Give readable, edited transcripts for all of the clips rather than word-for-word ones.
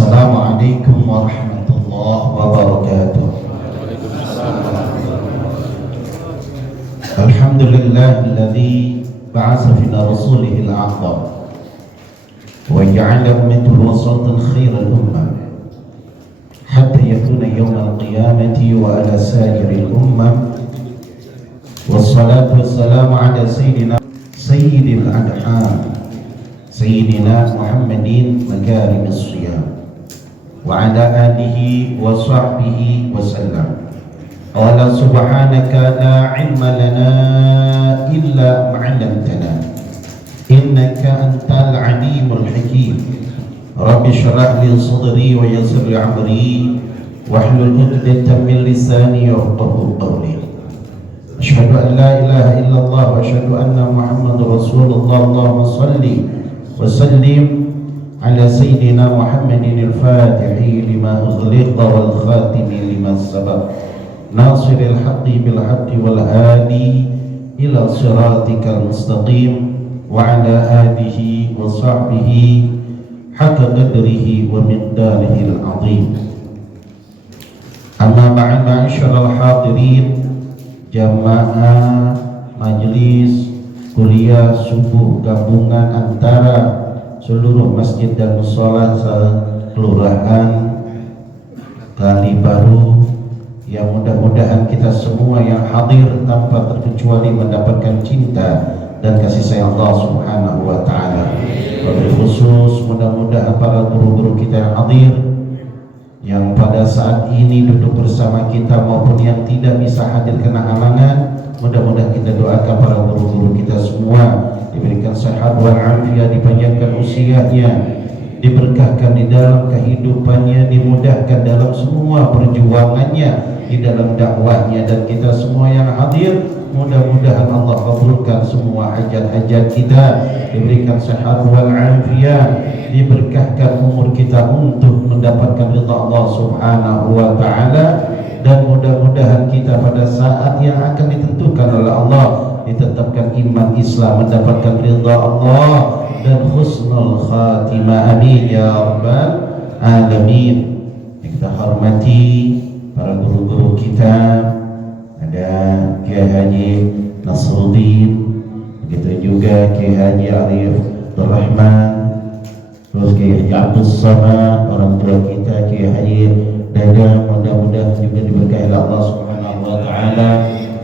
Assalamualaikum warahmatullahi wabarakatuh. Alhamdulillahilladzi ba'atsa fina rasulihil a'zam wa ja'ala ummatahu wasatan khairal ummah hatta yakuna yawmal qiyamati wa ala sa'iril ummah. Wassalatu wassalamu ala sayyidil an'am Sayyidina Muhammadin makarimis siyam wa ala alihi wa sahbihi wa sallam. Awala subhanaka la ilma lana illa ma'alamtana innaka antal alimul hakim. Rabbi syrah li sadri wa yassir li amri wahlul 'uqdatam min lisani yafqahu qawli. Asyhadu an la ilaha illallah wa asyhadu anna Muhammadar Rasulullah. Allahumma shalli وسلم على سيدنا محمد الفاتح لما أغلق والخاتم لما سبق ناصر الحق بالحق والهادي إلى صراطك المستقيم وعلى آله وصحبه حق قدره ومقداره العظيم. أما بعد معاشر الحاضرين jamaah majelis kuliah subuh gabungan antara seluruh masjid dan mushola kelurahan Kali Baru, yang mudah-mudahan kita semua yang hadir tanpa terkecuali mendapatkan cinta dan kasih sayang Allah Subhanahu wa Ta'ala. Wabil khusus mudah-mudahan para guru-guru kita yang hadir, yang pada saat ini duduk bersama kita maupun yang tidak bisa hadir kena halangan, mudah-mudahan kita doakan para guru-guru kita semua diberikan sehat wal afiat, dipanjangkan usianya, diberkahkan di dalam kehidupannya, dimudahkan dalam semua perjuangannya, di dalam dakwahnya, dan kita semua yang hadir mudah-mudahan Allah kabulkan semua hajat-hajat kita, diberikan sehat wal afiat, diberkahkan umur kita untuk mendapatkan ridha Allah Subhanahu wa Ta'ala, dan mudah-mudahan kita pada saat yang akan ditentukan oleh Allah ditetapkan iman Islam, mendapatkan ridha Allah dan husnul khatimah. Amin ya rabbal alamin. Kita hormati para guru-guru kita, ada Kiai Haji Nasruddin, begitu juga Kiai Haji Arif Rahman, terus Kiai Haji Abdul Samad, orang tua kita Kiai Haji Dada, mudah-mudahan juga diberkahi Allah Subhanahu wa Ta'ala.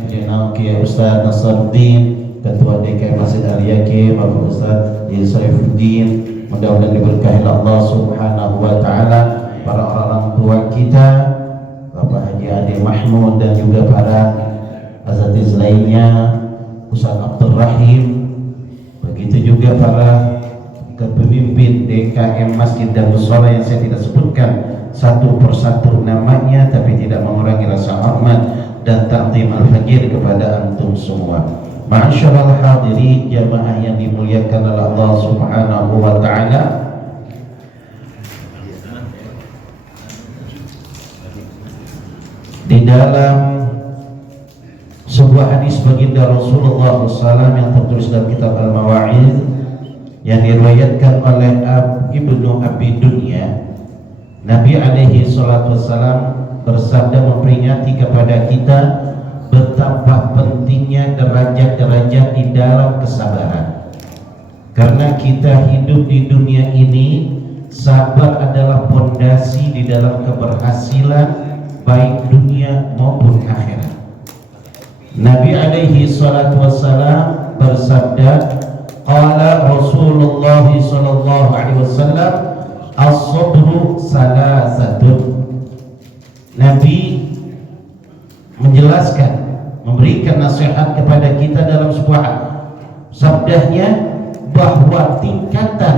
Jenderal Kiai Ustaz Nasruddin, Ketua DKI Masjid Al-Yakin, Bapak Ustaz Haji Saifuddin, mudah-mudahan diberkahi Allah Subhanahu wa Ta'ala. Para orang tua kita, Bapak Haji Ade Mahmud, dan juga para asatiz lainnya, Ustaz Abdul Rahim, begitu juga para kepemimpin DKM Masjid dan Mushola yang saya tidak sebutkan satu persatu namanya, tapi tidak mengurangi rasa hormat dan takdim al-fajir kepada antum semua. Ma'asyiral hadirin jamaah yang dimuliakan oleh Allah Subhanahu wa Ta'ala, di dalam sebuah hadis baginda Rasulullah SAW yang tertulis dalam kitab Al-Mawa'id yang diriwayatkan oleh Ibnu Abi Dunya, Nabi alaihi salatu wassalam bersabda memperingati kepada kita betapa pentingnya derajat-derajat di dalam kesabaran. Karena kita hidup di dunia ini, sabar adalah pondasi di dalam keberhasilan baik dunia maupun akhirat. Nabi alaihi salatu wassalam bersabda, qala Rasulullah sallallahu alaihi wasallam, as-sabru salasatun. Nabi menjelaskan, memberikan nasihat kepada kita dalam sebuah sabdanya bahwa tingkatan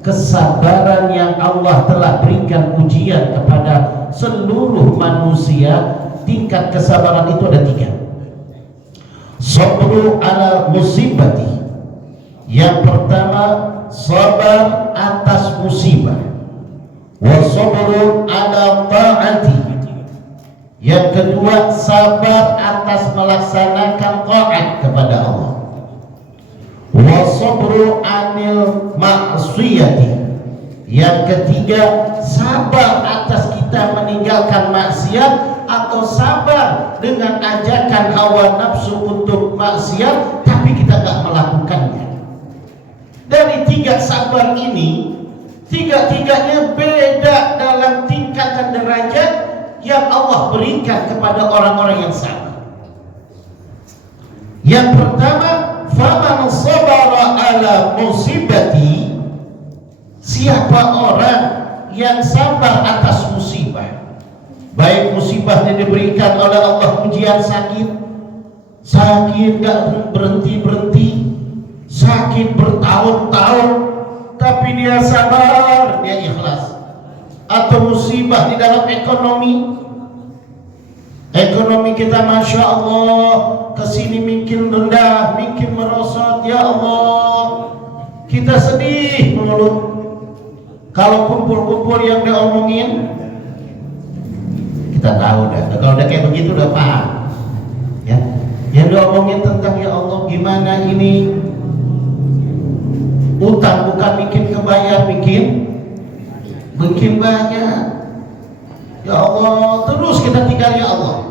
kesabaran yang Allah telah berikan ujian kepada seluruh manusia, tingkat kesabaran itu ada 3. Sabru ala musibati, yang pertama sabar atas musibah. Wa sabru ala ta'ati, yang kedua sabar atas melaksanakan taat kepada Allah. Wa sabru anil ma'siyati, Yang ketiga, sabar atas kita meninggalkan maksiat atau sabar dengan ajakan hawa nafsu untuk maksiat tapi kita nggak melakukannya. Dari tiga sabar ini, tiga-tiganya beda dalam tingkatan derajat yang Allah berikan kepada orang-orang yang sabar. Yang pertama, faman sabara ala musibati, siapa orang yang sabar atas musibah, baik musibah yang diberikan oleh Allah, ujian sakit gak berhenti, sakit bertahun-tahun tapi dia sabar, dia ikhlas. Atau musibah di dalam ekonomi kita Masya Allah kesini makin rendah, makin merosot, ya Allah kita sedih mulut. Kalau kumpul-kumpul yang diomongin kita tahu dah, kalau udah kayak begitu udah paham ya, yang diomongin tentang ya Allah gimana ini utang bukan bikin kebayar, bikin banyak, ya Allah terus kita tinggal ya Allah.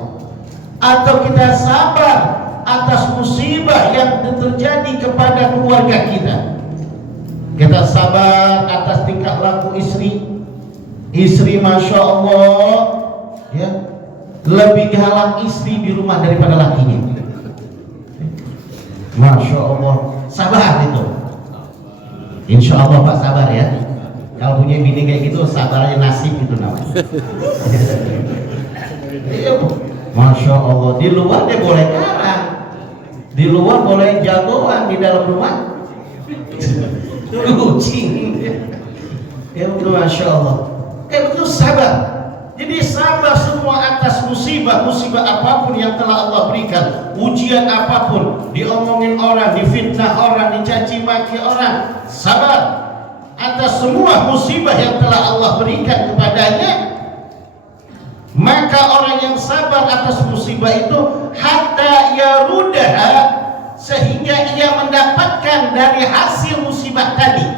Atau kita sabar atas musibah yang terjadi kepada keluarga kita, kita sabar atas tingkah laku istri Masya Allah ya, lebih galak istri di rumah daripada lakinya. Masya Allah, sabar itu. Insya Allah Pak sabar ya. Kalau punya bini kayak gitu, sabarnya nasib itu namanya. Masya Allah, di luar dia boleh karang, di luar boleh jagoan, di dalam rumah kucing. Ya betul, Masya Allah. Itu sabar. Jadi sabar semua atas musibah apapun yang telah Allah berikan, ujian apapun, diomongin orang, difitnah orang, dicaci maki orang, sabar atas semua musibah yang telah Allah berikan kepadanya. Maka orang yang sabar atas musibah itu hatta yarudaha, sehingga ia mendapatkan dari hasil musibah tadi.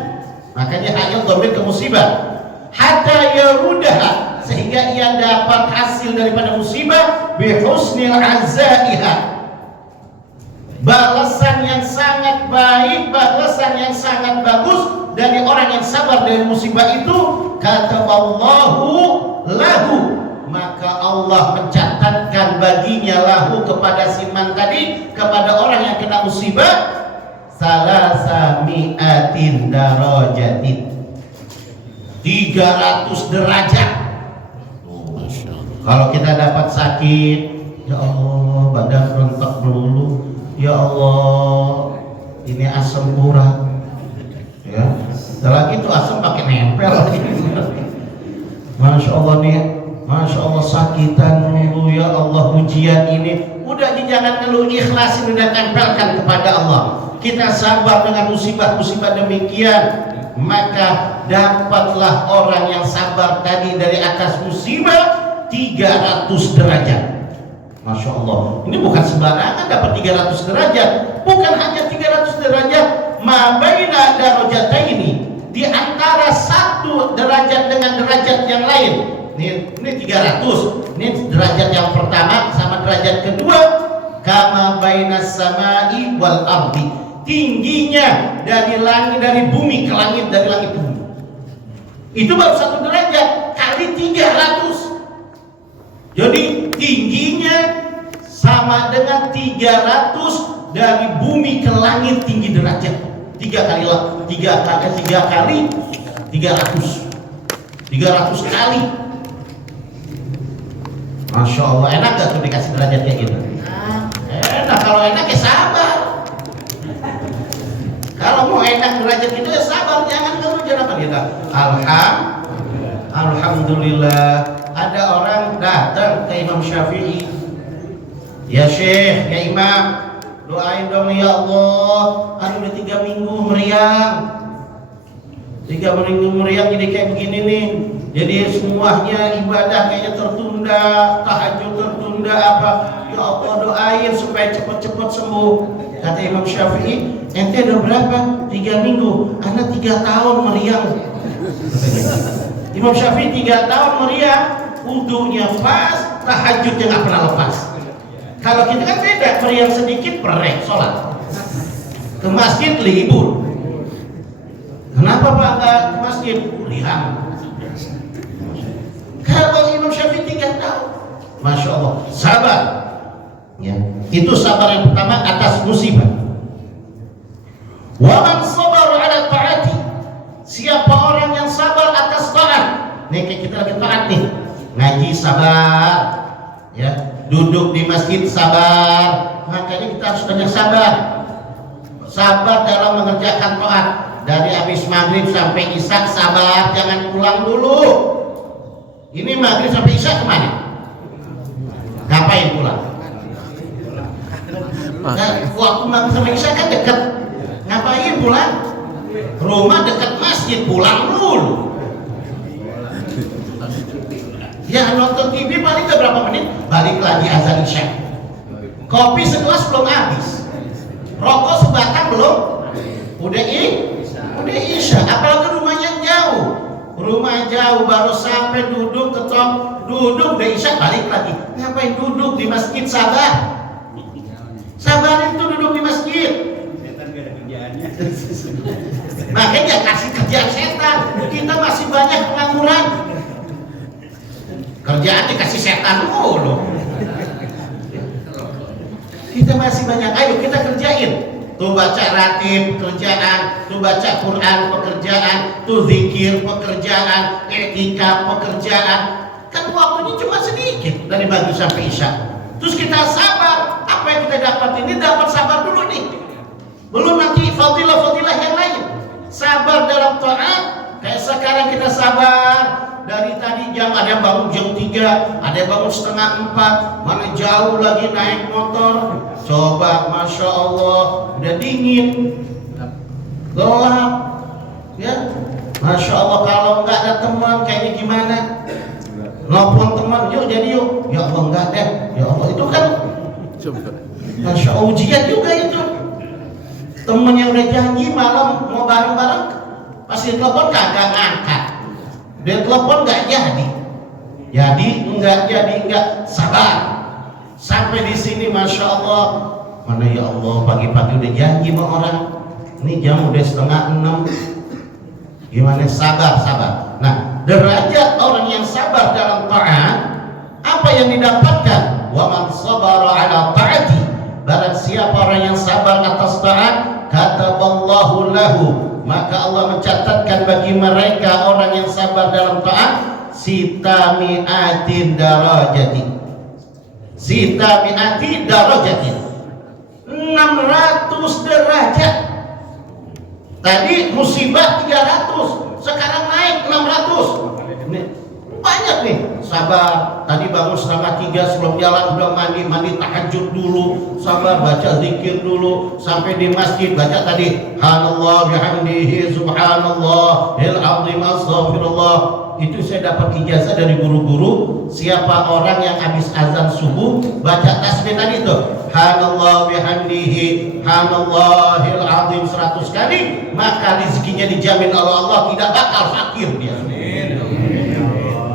Makanya ayat dhamir ke musibah, hatta yarudaha, sehingga ia dapat hasil daripada musibah bihusnil azaiha, balasan yang sangat baik, balasan yang sangat bagus dari orang yang sabar dari musibah itu. Kata Allahu lahu, maka Allah mencatatkan baginya lahu kepada siman tadi, kepada orang yang kena musibah, salasa mi'atin darajatin, 300 derajat. Kalau kita dapat sakit, ya Allah badan rontok melulu, ya Allah ini asam urat ya, setelah itu asam pakai nempel. Masya Allah nih, Masya Allah sakitan dulu, ya Allah ujian ini, udah jangan ngeluh, ikhlasin dan tempelkan kepada Allah. Kita sabar dengan musibah-musibah demikian, maka dapatlah orang yang sabar tadi dari atas musibah 300 derajat. Masya Allah, ini bukan sembarangan dapat 300 derajat, bukan hanya 300 derajat, ma baina darajataini, di antara satu derajat dengan derajat yang lain. Ini 300, ini derajat yang pertama sama derajat kedua, kama bainas samai wal ardi, tingginya dari langit, dari bumi ke langit, dari langit ke bumi. Itu baru satu derajat kali 300. Jadi tingginya sama dengan 300 dari bumi ke langit, tinggi derajat 3 kali 300 kali. Masya Allah, enak gak tuh dikasih derajat kayak gitu? Enak, kalau enak ya sabar. Kalau mau enak derajat gitu ya sabar, jangan kemudian apa kita? Alhamdulillah. Ada orang datang ke Imam Syafi'i, ya Syekh, ya Imam, doain dong ya Allah, udah 3 minggu meriang, 3 minggu meriang jadi kayak begini nih, jadi semuanya ibadah kayaknya tertunda, tahajud tertunda apa, ya Allah doain supaya cepat-cepat sembuh. Kata Imam Syafi'i, ente udah berapa? 3 minggu, anak 3 tahun meriang. Imam Syafi'i 3 tahun meriah, wudunya pas, tahajudnya nggak pernah lepas. Kalau kita kan beda, meriah sedikit perek sholat, ke masjid libur. Kenapa Pak nggak ke masjid? Meriah. Kalau Imam Syafi'i 3 tahun, Masya Allah, sabar. Ya, itu sabar yang pertama atas musibah. Wa man sabara ala ta'ati, siapa orang yang sabar atas taat. Nih kayak kita lagi taat nih, ngaji sabar, ya, duduk di masjid sabar. Makanya kita harus banyak sabar. Sabar dalam mengerjakan taat. Dari habis maghrib sampai isya sabar, jangan pulang dulu. Ini maghrib sampai isya kemana? Ngapain pulang? Nah, waktu maghrib sampai isya kan dekat. Ngapain pulang? Rumah dekat masjid, pulang dulu. Ya nonton TV paling gak berapa menit, balik lagi azan isya. Kopi segelas belum habis, rokok sebatang belum, udah isya. Apalagi rumahnya jauh, rumah jauh baru sampai duduk ketok, duduk udah isya balik lagi. Ngapain duduk di masjid? Sabarin tuh duduk di masjid. Makanya kasih kerjaan setan. Kita masih banyak pengangguran. Kerjaan dikasih setan dulu. Kita masih banyak. Ayo kita kerjain. Tuh baca ratib kerjaan, tuh baca Quran pekerjaan, tuh zikir pekerjaan, etika pekerjaan. Kan waktunya cuma sedikit dari maghrib sampai isya. Terus kita sabar. Apa yang kita dapat ini dapat sabar dulu nih. Belum nanti fadilah-fadilah yang lain. Sabar dalam taat. Kayak sekarang kita sabar. Dari tadi jam ada yang bangun jam 3, ada yang bangun setengah 4, mana jauh lagi naik motor. Coba, Masya Allah, udah dingin, gelap, ya. Masya Allah, kalau nggak ada teman kayaknya gimana? Nelfon teman, yuk jadi yuk. Ya Allah nggak deh, ya Allah itu kan, Masya Allah ujian juga itu. Temen yang udah janji malam mau bareng-bareng, pasti telepon kagak ngangkat. Dia telepon nggak jadi enggak sabar. Sampai di sini Masya Allah, mana ya Allah pagi-pagi udah janji sama orang, ini jam udah 5:30. Gimana sabar. Nah derajat orang yang sabar dalam taat, apa yang didapatkan? Wa man sabara ala taati, barang siapa orang yang sabar atas taat, kataballahu lahu, maka Allah mencatatkan bagi mereka orang yang sabar dalam taat sitami'atin darajatin. 600 derajat. Tadi musibah 300, sekarang naik 600. Banyak nih. Sabar, tadi bangun setengah 3 sebelum jalan udah mandi tahajud dulu, sabar baca zikir dulu, sampai di masjid baca tadi subhanallah bihamdihi subhanallahil azim astaghfirullah. Itu saya dapat ijazah dari guru-guru. Siapa orang yang habis azan subuh baca tasbih tadi itu subhanallah bihamdihi subhanallahil azim 100 kali, maka rezekinya dijamin oleh Allah, tidak bakal fakir dia.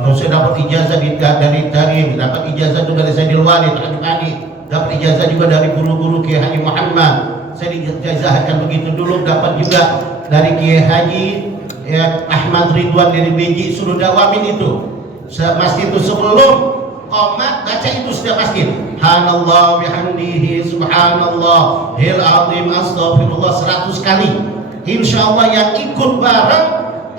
Saya dapat ijazah dari dapat ijazah juga dari Sayyidil Walid Al-Adi, dapat ijazah juga dari guru-guru Kiai Haji Muhammad. Saya diijazahkan begitu dulu, dapat juga dari Kiai Haji Ahmad Ridwan dari Beji, suruh dawamin itu. Masjid itu sebelum qomat baca itu sudah masjid. Subhanallah bihamdihi subhanallahil azim astaghfirullah 100 kali. Insyaallah yang ikut bareng,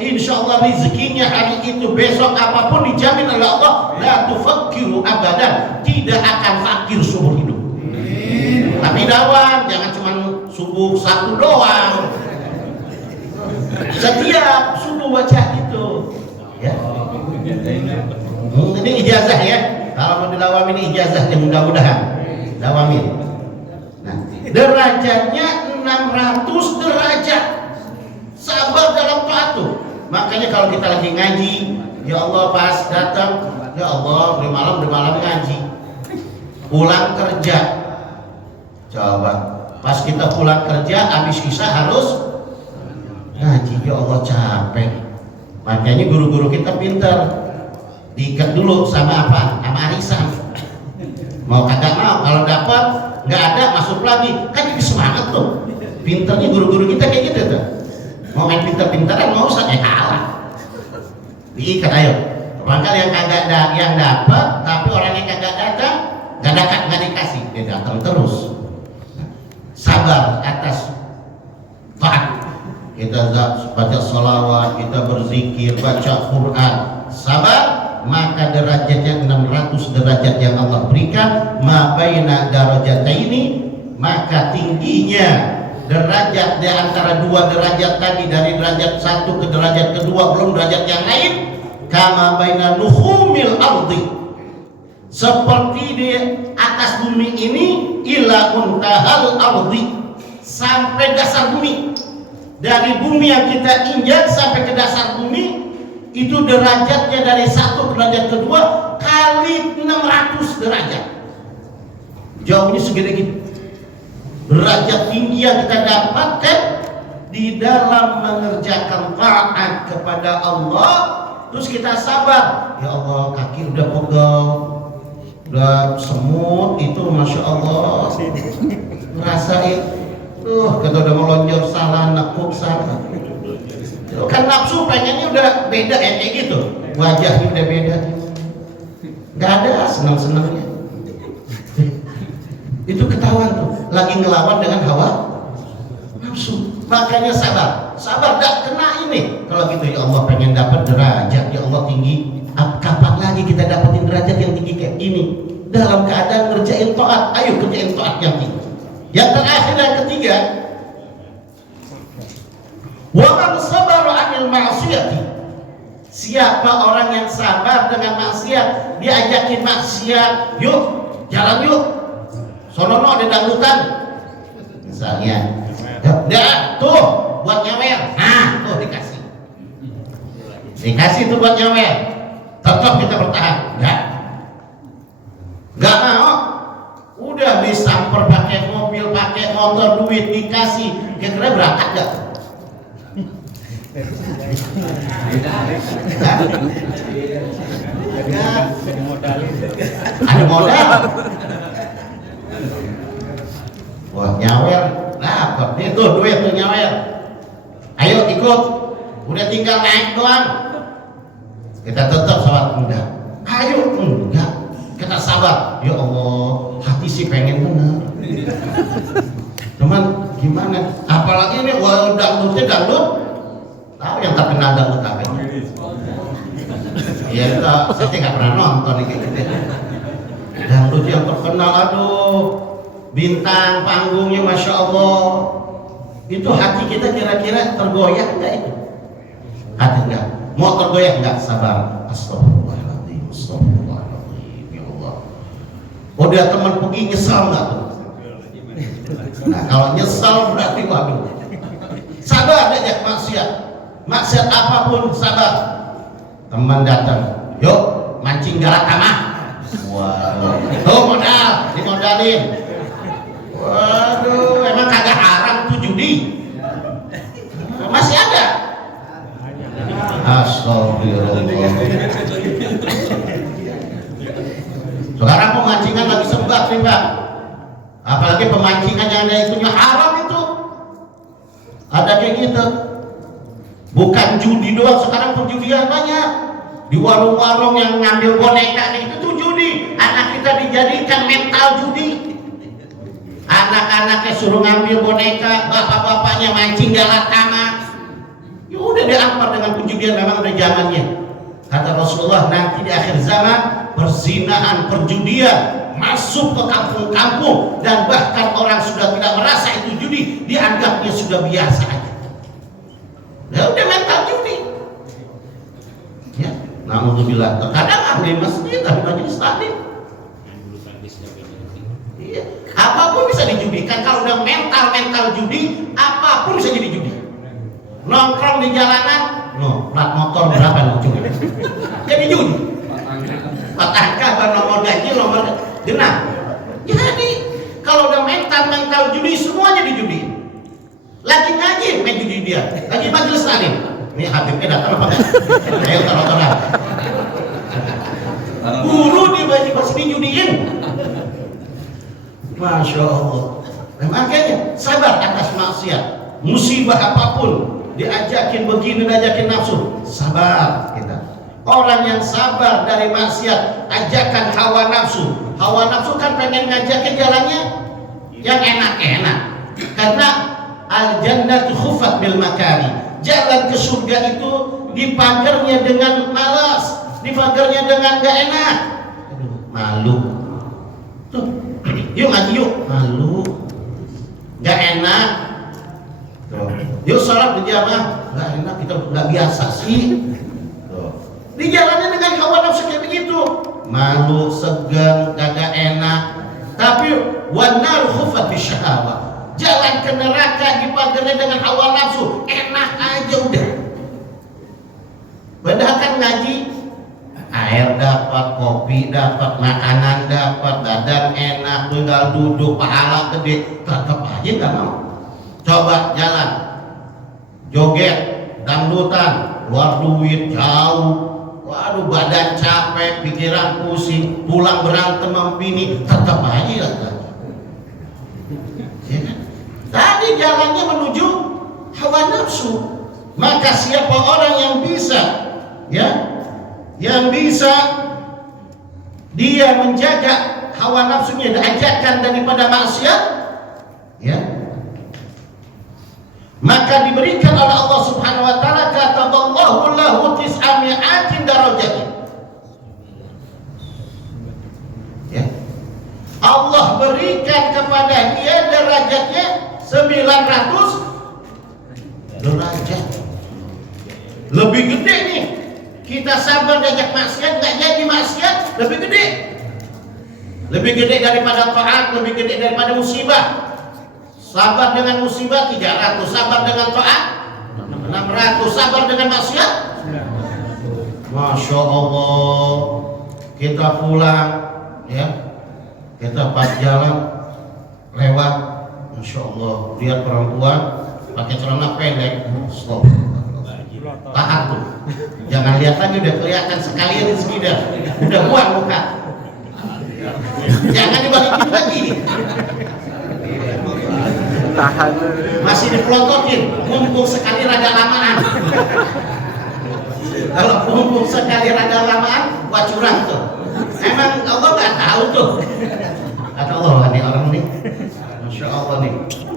insyaallah rezekinya hari itu besok apapun dijamin oleh Allah. La tufakkiru abadan, tidak akan fakir seumur hidup. Tapi dawam, jangan cuma subuh satu doang. Setiap subuh baca gitu, ya. Ini ijazah ya. Kalau mau dilawamin ini ijazah ya, mudah-mudahan dawamin. Nah, derajatnya 600 derajat. Sabar dalam taat tuh. Makanya kalau kita lagi ngaji, ya Allah pas datang, ya Allah udah malam ngaji. Pulang kerja, coba pas kita pulang kerja habis isya harus ngaji. Ya Allah capek, Makanya guru-guru kita pintar, diikat dulu sama apa? Sama arisan. Mau kagak mau, kalau dapat nggak ada masuk lagi, kan jadi semangat tuh. Pinternya guru-guru kita kayak gitu tuh. Mau main pintar-pintaran mau usah kalah. Diikat ayo. Barangkali yang kagak yang dapat, tapi orang yang kagak datang, nggak dikasih, dia datang terus. Sabar atas taat. Kita baca sholawat, kita berzikir, baca Quran, sabar, maka derajatnya 600 derajat yang Allah berikan. Ma baina darajataini, maka tingginya derajat di antara dua derajat tadi, dari derajat satu ke derajat kedua, belum derajat yang lain. Kama baina nuhumil ardi, seperti di atas bumi ini, ila muntahal ardi, sampai dasar bumi. Dari bumi yang kita injak sampai ke dasar bumi, itu derajatnya dari satu ke derajat kedua kali 600 derajat. Jauhnya segede gitu. Derajat tinggi yang kita dapatkan di dalam mengerjakan taat kepada Allah. Terus kita sabar, ya Allah kaki udah pegel, udah semut itu, masya Allah, ngerasain, kata udah melonjor salah, nekuk salah. Kan nafsu pengennya udah beda ya, kayak gitu, wajahnya udah beda, nggak ada senang-senangnya. Itu ketahuan tuh, lagi ngelawan dengan hawa nafsu. Makanya sabar gak kena ini. Kalau gitu, ya Allah pengen dapat derajat, ya Allah tinggi, kapan lagi kita dapetin derajat yang tinggi kayak ini? Dalam keadaan ngerjain taat, ayo kerjain taat yang tinggi. Yang terakhir dan ketiga, wa man sabara 'anil ma'siyati, siapa orang yang sabar dengan maksiat, diajakin maksiat, yuk jalan yuk, sonono ada dangdutan misalnya, ya tuh buat nyawer, nah tuh dikasih tuh buat nyawer, tetap kita bertahan, nggak mau, udah disamper pakai mobil, pakai motor, duit dikasih, kira-kira berangkat gak? Ada modal. Wah nyawer, dapat nih tuh duit tuh nyawer. Ayo ikut, udah tinggal naik doang. Kita tetap sholat enggak. Ayo enggak, kita sabar. Ya Allah, hati sih pengen bener. Cuman gimana? Apalagi ini dangdutnya dangdut. Tahu yang terkenal dangdut apa ini? Iya, saya nggak pernah nonton nih kayak gitu. Dangdut yang terkenal, aduh, bintang panggungnya masya Allah. Itu hati kita kira-kira tergoyah enggak itu? Hati enggak? Mau tergoyah enggak? Sabar. Astagfirullahaladzim, astagfirullahaladzim, ya Allah. Oh dia teman pergi nyesal enggak tuh? Nah kalau nyesal berarti waduh. Sabar aja maksiat apapun sabar. Teman datang, yuk mancing galatama. Wow. Tuh modal, dimodalin. Waduh, emang kagak haram tuh judi? Masih ada? Astagfirullah. Sekarang pemancingan lagi sebat nih Pak. Apalagi pemancingan yang ada itunya haram itu. Ada kayak gitu. Bukan judi doang, sekarang perjudian banyak. Di warung-warung yang ngambil boneka itu tuh judi. Anak kita dijadikan mental judi. Anak-anaknya suruh ngambil boneka, bapak-bapaknya mancing galatama. Ya udah diampar dengan perjudian, memang udah zamannya. Kata Rasulullah, nanti di akhir zaman perzinahan, perjudian masuk ke kampung-kampung, dan bahkan orang sudah tidak merasa itu judi, dianggapnya sudah biasa aja. Ya udah mental judi. Ya, naudzubillah. Terkadang ahli masjid, ahli majelis taklim. Iya, apapun bisa dijudikan. Kalau udah mental judi, apapun bisa jadi judi. Nongkrong di jalanan, plat motor berapa lucu? Jadi judi. Patangka, nomor ganjil, nomor genap. Jadi kalau udah mental judi, semuanya dijudi. Lagi ngaji main judi dia, lagi majelis taklim Ini Habibnya datang apa enggak? Ayo taruh-taruh. Guru di baju pas dijudiin. Masya Allah. Nah, makanya sabar atas maksiat. Musibah apapun, diajakin begini, diajakin nafsu, sabar kita. Orang yang sabar dari maksiat, ajakan hawa nafsu. Hawa nafsu kan pengen ngajakin jalannya yang enak-enak. Karena al-jannatu khufat bil makari. Jalan ke surga itu dipagarnya dengan malas, dipagarnya dengan gak enak. Aduh, malu. Tuh, yuk ngaji yuk, malu. Gak enak. Tuh. Yuk sholat berjamaah, gak enak, kita gak biasa sih. Tuh. Di jalannya dengan hawa nafsu kayak begitu, malu, segan, gak enak. Tapi wanar khufat bisyahawah. Jalan ke neraka dipagari dengan hawa nafsu, enak aja udah. Padahal kan ngaji, air dapat, kopi dapat, makanan dapat, badan enak, tinggal duduk, pahala gede, tetap aja nggak mau. Coba jalan, joget, dangdutan, keluar duit jauh, waduh badan capek, pikiran pusing, pulang berantem sama bini, tetap aja lah. Ya kan? Tadi jalannya menuju hawa nafsu. Maka siapa orang yang bisa, ya, yang bisa dia menjaga hawa nafsunya, diajakkan daripada maksiat, ya, maka diberikan oleh Allah Subhanahu wa taala kataballahu lahu tis'ami'atin darajatin. Ya. Allah berikan kepada dia derajatnya 900 derajat. Lebih gede nih. Kita sabar diajak maksiat, nggak jadi maksiat, lebih gede. Lebih gede daripada taat, lebih gede daripada musibah. Sabar dengan musibah 300, sabar dengan taat 600, sabar dengan maksiat. Masya Allah. Kita pulang, ya, kita pas jalan lewat, Masya Allah, lihat perempuan pakai celana pendek, stop, tahan tuh, jangan lihat lagi, udah kelihatan sekalian di sini udah buang muka, jangan dibalikin lagi, tahan, masih dipelontotin, mumpung sekali rada lamaan. Kalau mumpung sekali rada lamaan, gua curang tuh. Emang Allah nggak tahu tuh, kata Allah nih orang nih. Masya Allah nih,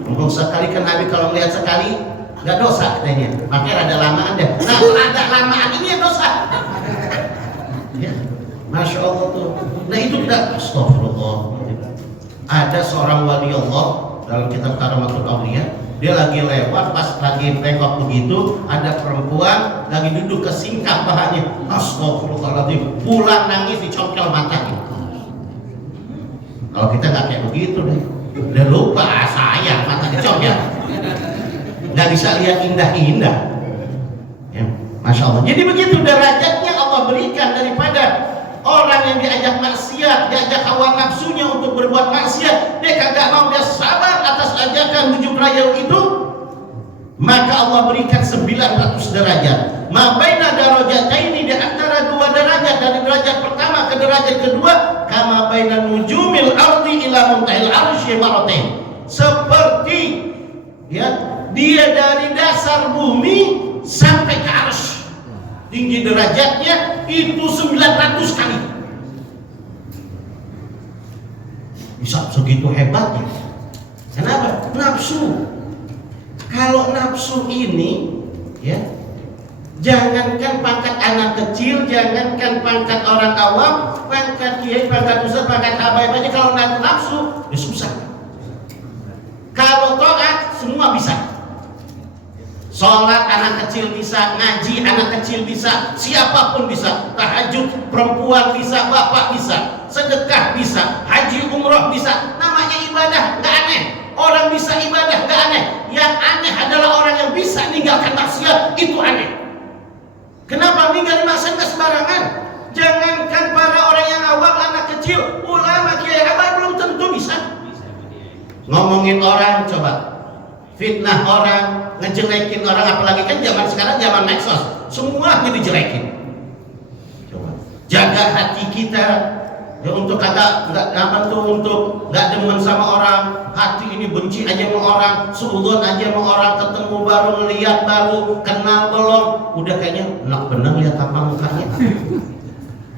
mumpung sekali kan Nabi kalau melihat sekali nggak dosa katanya, makanya rada lamaan deh. Nah rada lamaan ini yang dosa. Ya, Masya Allah tuh. Nah itu tidak, astagfirullah. Ada seorang wali Allah dalam kitab Karamatul Auliya, dia lagi lewat, pas lagi tengok begitu, ada perempuan lagi duduk kesingkap pahanya, astagfirullahaladzim, pulang nangis dicongkel matanya. Kalau kita nggak kayak begitu deh, udah lupa sayang mata dicongkel, nggak bisa lihat indah-indah. Ya, Masya Allah. Jadi begitu derajatnya Allah berikan daripada orang yang diajak maksiat, diajak hawa nafsunya untuk berbuat maksiat, dia kagak mau, dia sabar atas ajakan bujuk rayu itu, maka Allah berikan 900 derajat. Ma baina darajataini, di antara dua derajat, dari derajat pertama ke derajat kedua, kama baina nujumil ardi ila muntahil arsy maratain. Seperti, ya, dia dari dasar bumi sampai ke arsy. Tinggi derajatnya itu 900 kali. Bisa segitu hebatnya. Kenapa? Nafsu. Kalau nafsu ini, ya, jangankan pangkat anak kecil, jangankan pangkat orang awam, pangkat kiai, pangkat ustaz, pangkat habaib aja kalau nafsu, ya susah. Kalau taat semua bisa. Sholat anak kecil bisa, ngaji anak kecil bisa, siapapun bisa, tahajud perempuan bisa, bapak bisa, sedekah bisa, haji umroh bisa, namanya ibadah, nggak aneh. Orang bisa ibadah nggak aneh, yang aneh adalah orang yang bisa meninggalkan maksiat, itu aneh. Kenapa meninggalkan maksiat nggak sembarangan? Jangankan para orang yang awam, anak kecil, ulama, kiai, abah belum tentu bisa. Ngomongin orang, coba fitnah orang, ngejelekin orang, apalagi kan zaman sekarang zaman medsos, semua dijelekin. Coba jaga hati kita ya, untuk kagak untuk nggak demen sama orang, hati ini benci aja sama orang, suudzon aja sama orang, ketemu baru, ngeliat baru, kenal belum, udah kayaknya enak bener lihat apa mukanya.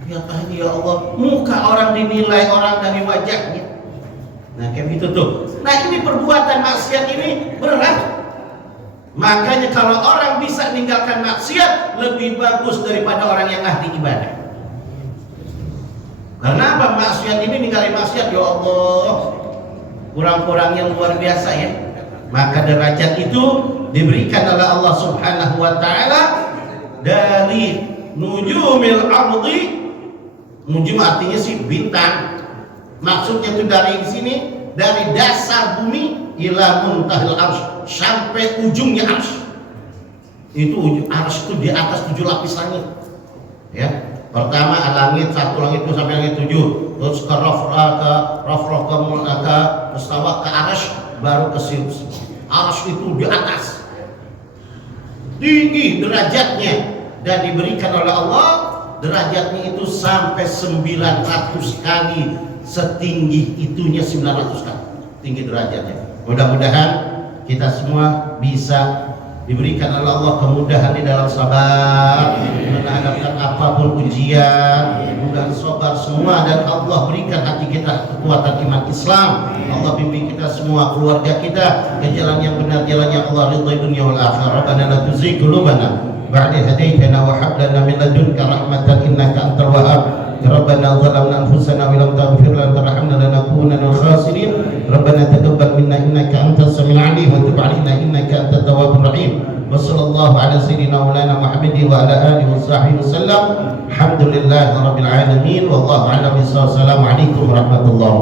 Lihat aja ya Allah, muka orang dinilai orang dari wajahnya. Nah kayak gitu tuh. Nah ini perbuatan maksiat ini berat. Makanya kalau orang bisa meninggalkan maksiat lebih bagus daripada orang yang ahli ibadah. Karena apa? Maksiat ini ninggalin maksiat, ya Allah, kurang-kurang yang luar biasa ya. Maka derajat itu diberikan oleh Allah Subhanahu wa taala dari nujumil ardi. Nujum artinya sih bintang. Maksudnya itu dari sini, dari dasar bumi ila muntahil arsy, sampai ujungnya arsy. Itu arsy itu di atas 7 lapis langit. Ya. Pertama langit, satu langit itu sampai langit 7, terus ke rafrah ke mustawa ke arsy, baru ke sirus. Arsy itu di atas, tinggi derajatnya, dan diberikan oleh Allah derajatnya itu sampai 900 kali setinggi itunya, 900 kali tinggi derajatnya. Mudah-mudahan kita semua bisa diberikan oleh Allah kemudahan di dalam sabar menghadapkan apapun ujian, mudah sabar semua, dan Allah berikan hati kita kekuatan iman Islam. Allah bimbing kita semua, keluarga kita ke jalan yang benar, jalan yang Allah ridhai dunia wal akhirah. Rabbana la tuzigh qulubana ba'da hadaitana wa hab lana min ladunka rahmatan innaka antal wahhab. Rabbana zalamna anfusana wa lam taghfir lana tarhamna lanakunanna minal khasirin. Rabbana taqabbal minna innaka antas samiul alim wa tub 'alaina innaka antat tawwabur rahim. Wa sallallahu ala sayyidina maulana Muhammadin wa ala alihi wa sahbihi wasallam. Alhamdulillahirabbil alamin. Wallahu a'lam bissawab. Assalamualaikum warahmatullahi wabarakatuh.